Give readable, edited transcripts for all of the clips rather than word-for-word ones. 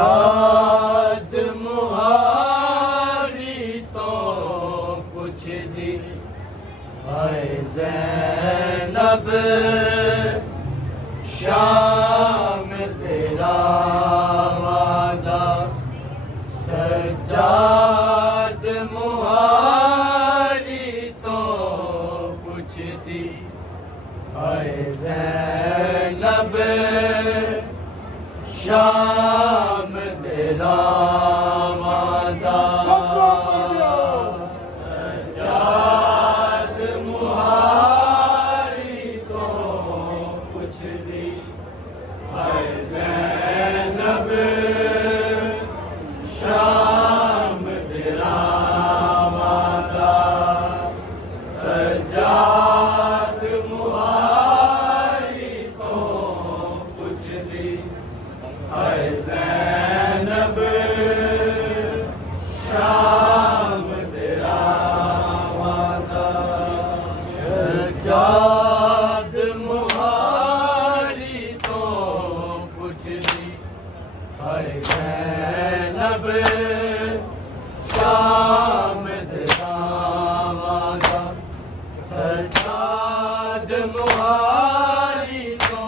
सज्जाद मुहारी तो कुछ दी हाय ज़ैनब शाम तेरा वादा सज्जाद मुहारी तो कुछ दी हाय ज़ैनब शाम तेरा वादा सज्जाद मुहारी तो कुछ दी हाय ज़ैनब शाम तेरा वादा सज्जाद मुहारी तो कुछ दी हाय ज़ैनब शाम तेरा वादा सज्जाद मुहारी तो कुछ दी हाय ज़ैनब शाम तेरा वादा सज्जाद मुहारी तो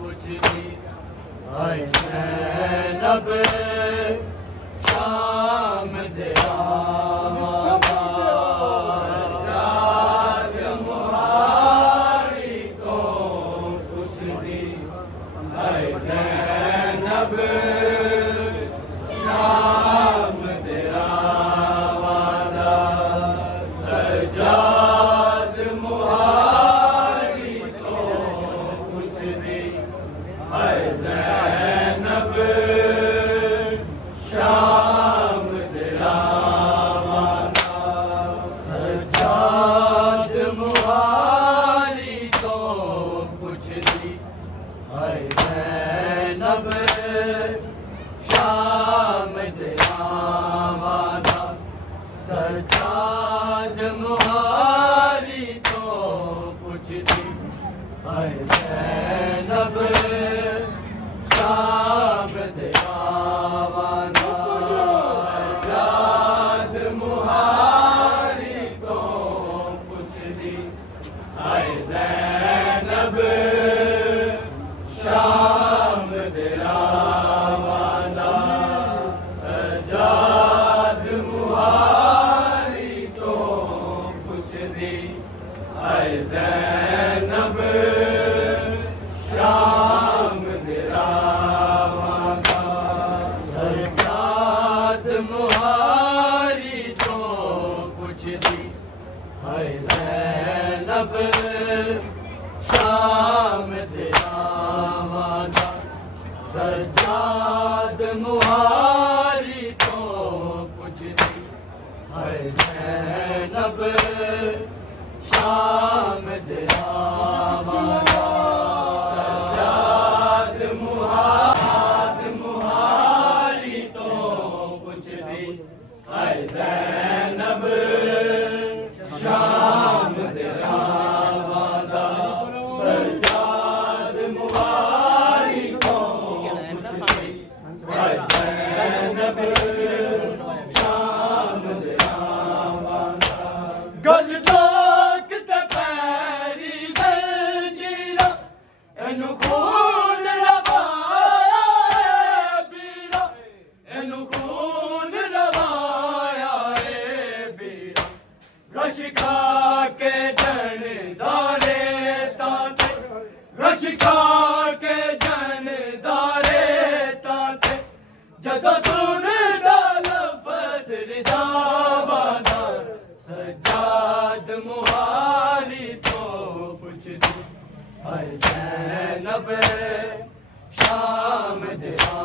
कुछ दी हाय ज़ैनब शाम तेरा वादा सज्जाद मुहारी तो कुछ दी हाय ज़ैनब शाम तेरा वादा सज्जाद मुहारी तो कुछ दी हाय ज़ैनब शाम तेरा वादा सज्जाद मुहारी तो कुछ दी हाय ज़ैनब शाम तेरा वादा सज्जाद मुहारी तो कुछ दी हाय ज़ैनब शाम तेरा वादा सज्जाद मुहारी तो कुछ दी हाय ज़ैनब शाम तेरा वादा सज्जाद मुहारी तो कुछ दी हाय ज़ैनब शाम तेरा वादा सज्जाद मुहारी तो कुछ दी हाय ज़ैनब शाम तेरा वादा सज्जाद मुहारी तो कुछ दी हाय ज़ैनब शाम तेरा वादा सज्जाद मुहारी तो कुछ दी हाय ज़ैनब शाम तेरा वादा सज्जाद मुहारी तो कुछ दी हाय ज़ैनब शाम तेरा वादा गल दोक ते पैरी जंजीरा एनु खून रवाया है बीरा एनु खून रवाया है बीरा रश खा के जन दारे ताते रश खा के जन दारे ताते जदों सुन दल फसर दावादा सज्जाद मुहारी तो कुछ दी हाय ज़ैनब शाम तेरा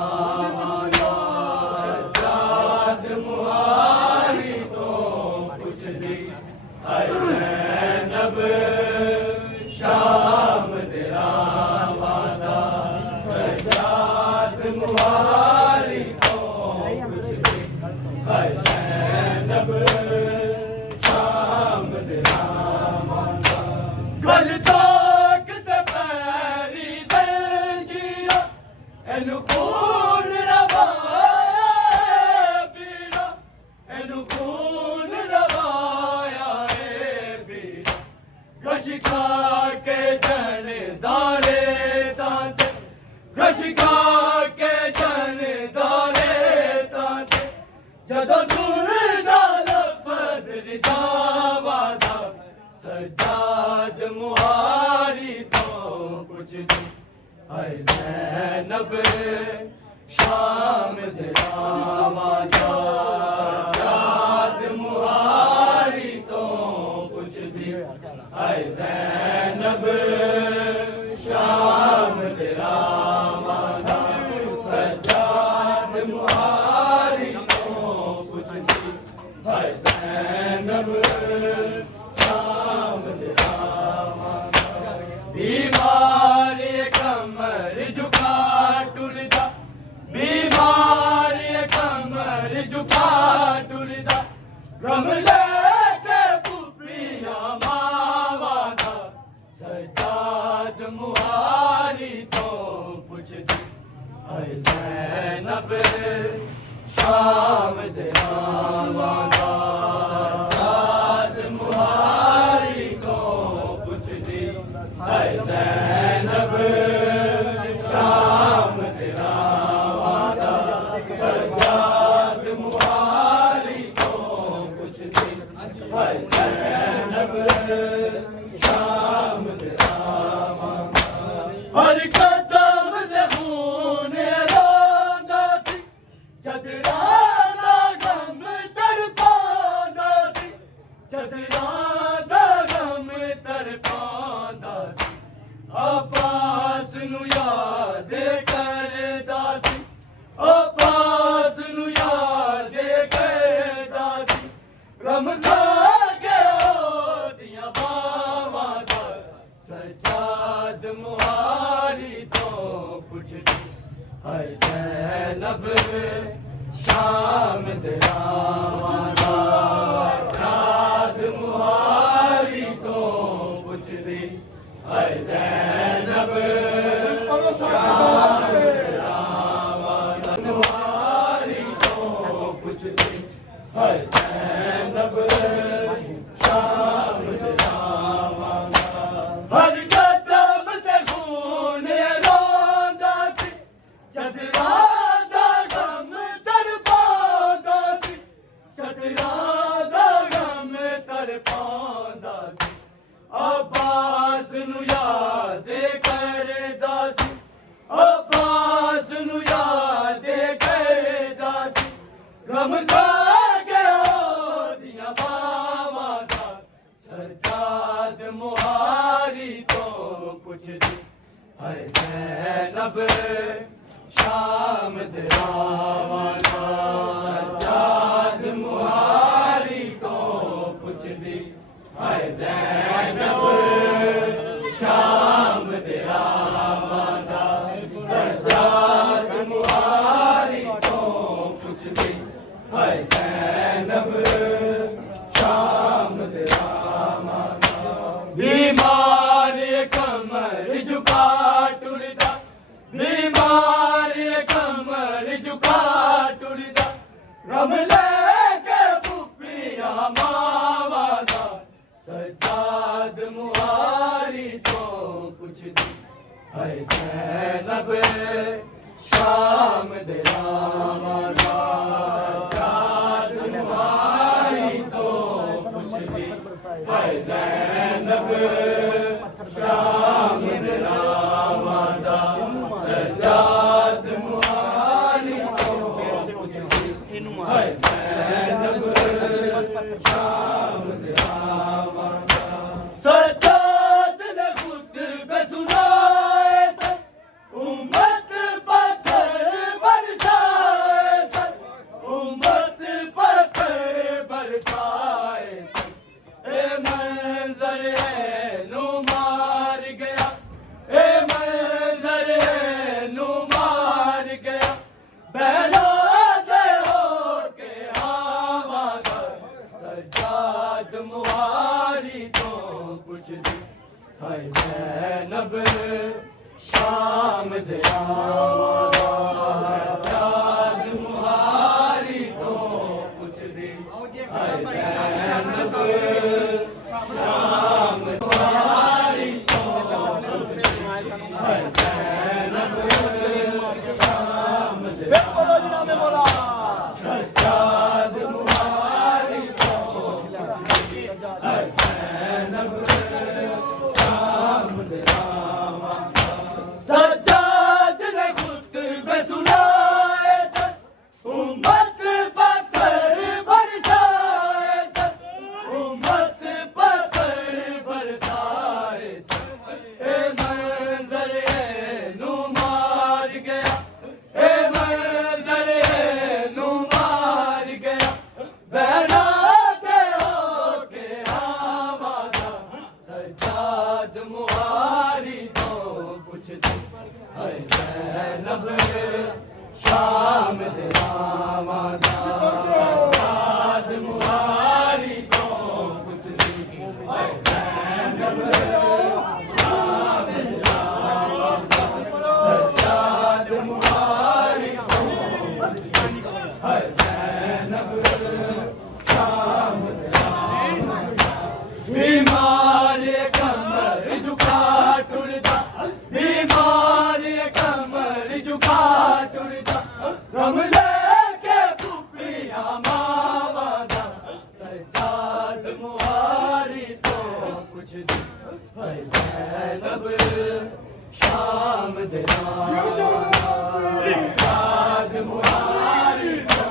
वादा सज्जाद मुहारी तो कुछ दी हाय ज़ैनब शाम तेरा वादा सज्जाद मुहारी तो कुछ दी हाय ज़ैनब शाम तेरा वादा गल तोक ते पैरी ਇਹਨੂੰ ਖੂਨ ਰਵਾਇਆ ਏ ਪੀੜਾ ਇਹਨੂੰ ਖੂਨ ਰਵਾਇਆ ਏ ਪੀੜਾ ਗਸ਼ ਖਾ ਕੇ ਜਣਦਾਰੇ ਤਾਂ ਤੇ ਗਸ਼ ਖਾ ਕੇ ਜਣਦਾਰੇ ਤਾਂ ਤੇ ਜਦੋਂ ਸੁਣਦਾ ਲਫ਼ਜ਼ ਰਿਦਾਵਾ ਦਾ ਸਜਾਦ ਮੁਹਾਰੀ ਤੋਂ ਪੁੱਛਦੀ ਹਾਏ ਜ਼ੈਨਬ ਸ਼ਾਮ ਦੇ ਰਾਵਾਂ ਦਾ ਸਜਾਦ ਮੁਹਾਰੀ ਤੋਂ ਪੁੱਛਦੀ ਹਾਏ ਜ਼ੈਨਬ ਸ਼ਾਮ ਦੇ ਰਾਵਾਂ ਦਾ ਸਜਾਦ ਮੁਹਾਰੀ ਤੋਂ ਪੁੱਛਦੀ ਹਾਏ ਜ਼ੈਨਬ ਸ਼ਾਮ ਦੇ ਰਾਵਾਂ ਦਾ बीमारी कमर झुका टुरदा बीमारी कमर झुका टुरदा गम लेके पुपिया मावा दा सजाद मुहारी तो पुछदी हाय ज़ैनब शाम दे रावां दा सजाद मुहारी तो पुछदी हाय ज़ैनब शाम दे रावां दा सजाद मुहारी तो पुछदी हाय ज़ैनब शाम दे रावां दा हर कदम दे खून रोंदा सी चदरां दा गम तड़पांदा सी चदरां दा गम तड़पांदा सी अब्बास नू याद करदा सी अब्बास नू याद करदा सी गम खा के ओदियां बावां दा सजाद मुहारी तो पुछदी हाय ज़ैनब शाम दे रावां दा सजाद मुहारी तो पुछदी हाय ज़ैनब शाम दे रावां दा मुहारी तो पुछदी हाय ज़ैनब शाम दे रावां दा हर कदम ते खून रोंदा सी चदरां दा गम तड़पांदा सी चदरां दा गम तड़पांदा सी अब्बास नू याद करदा सी अब्बास नू याद करदा सी गम खा के ओदियां बावां दा सजाद मुहारी तो पुछदी हाय ज़ैनब शाम दे रावां दा सजाद मुहारी तो पुछदी हाय ज़ैनब शाम दे रावां दा सजाद मुहारी तो पुछदी हाय ज़ैनब शाम दे रावां दा बीमारी कमर झुका टुरदा बीमारी कमर झुका टुरदा गम लेके पुपिया मावा दा सजाद मुहारी तो पुछदी हाय ज़ैनब शाम दे रावां दा सजाद मुहारी तो पुछदी हाय ज़ैनब शाम दे रावां दा सजाद मुहारी तो पुछदी हाय ज़ैनब शाम दे रावां दा सजाद ने खुतबे सुनाए थे उम्मत पत्थर बरसाए थे उम्मत पत्थर बरसाए थे ए मंजर है नू मार गया ए मंजर है नू मार गया बहला दे हो के हवा दा सजाद मुहारी तो पुछदी हाय ज़ैनब शाम दे रावां दा झुका टुरदा गम लेके पुपिया मावा दा सज्जाद मुहारी तो कुछ है ज़ैनब शाम दे सज्जाद मुहारी तो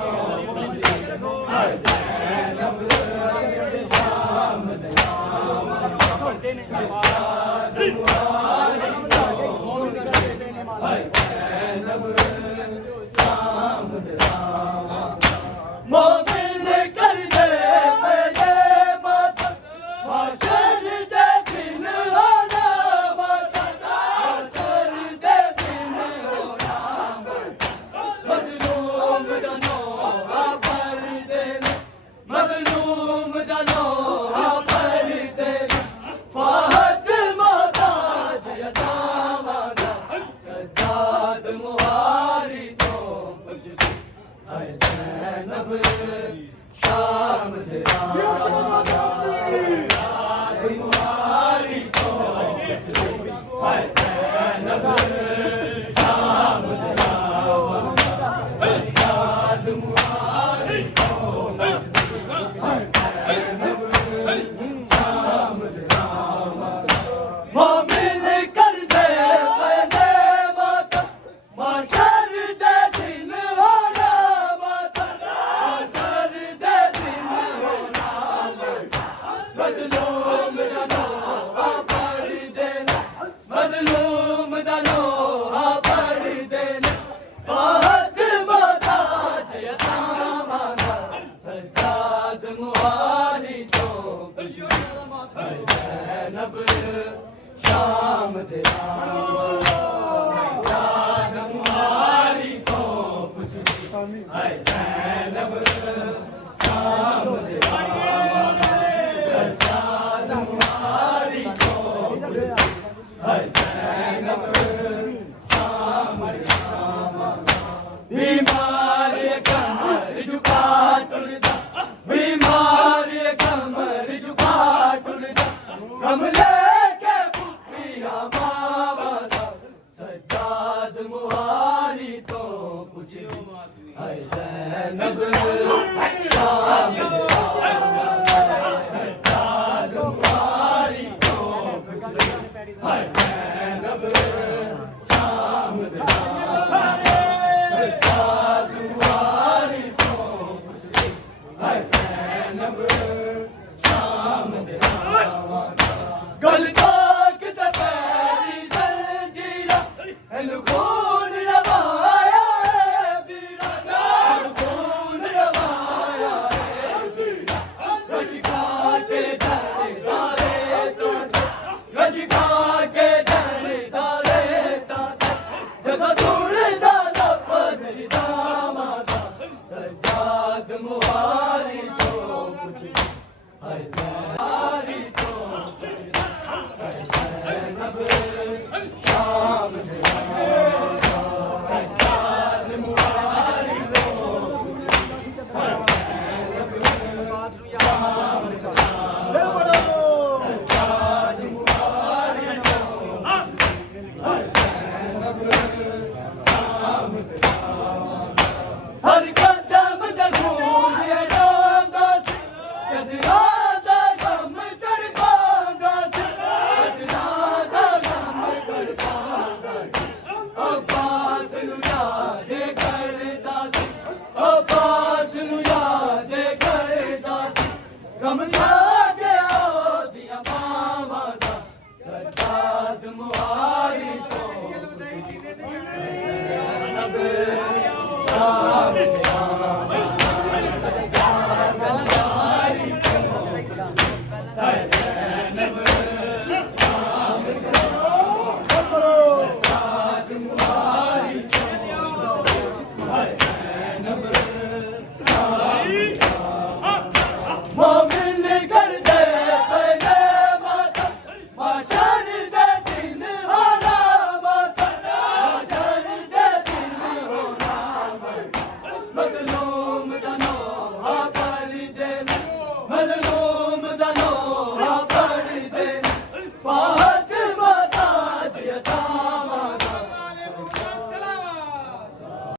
है ज़ैनब शाम दे सज्जाद मुहारी मोमिन कर दे पहले मत माशर दे दिन होना मत माशर दे दिन होना मजलूम दनो पर दिन मजलूम दनो पर दिन फाहत मोहताज यतामाना सज्जाद मुहारी तो कुछ है ज़ैनब शाम तेरा सज्जाद मुहारी तो कुछ है ज़ैनब शाम तेरा सज्जाद मुहारी तो है ज़ैनब शाम तेरा मोमिन कर दे पहले मत माशर दे दिन होना मत माशर दे दिन होना मजलूम दनो पर देना मजलूम दनो पर देना फाहत मोहताज यतामाना सज्जाद मुहारी तो कुछ है ज़ैनब शाम तेरा सज्जाद मुहारी तो कुछ है ज़ैनब शाम तेरा सज्जाद मुहारी तो कुछ है ज़ैनब शाम तेरा बीमार कमर झुका टुरदा बीमार कमर झुका टुरदा गम लेके पुपिया मावा दा सज्जाद मुहारी तो कुछ है ज़ैनब शाम तेरा सज्जाद मुहारी तो कुछ है ज़ैनब शाम तेरा सज्जाद मुहारी तो कुछ है ज़ैनब शाम तेरा गल तक तपैरी जंजीरा खून रवाया है बीरा खून रवाया है बीरा रशिका के दरदारे ताते रशिका के दरदारे ताते जब सुनदा लफ्ज़ दामादा सज्जाद मुहारी तो कुछ है ज़ैनब तो है ज़ैनब शाम तेरा सज्जाद मुहारी तो है ज़ैनब शाम तेरा सज्जाद मुहारी तो है ज़ैनब शाम तेरा हर कदम दखून डांगा से कदरा दा गम कर पांगा से कदरा दा गम कर पांगा से अब्बास नु याद करदा से अब्बास नु याद करदा से गम लागे ओदियां बावां दा सज्जाद मुहारी तो ज़ैनब शाम तेरा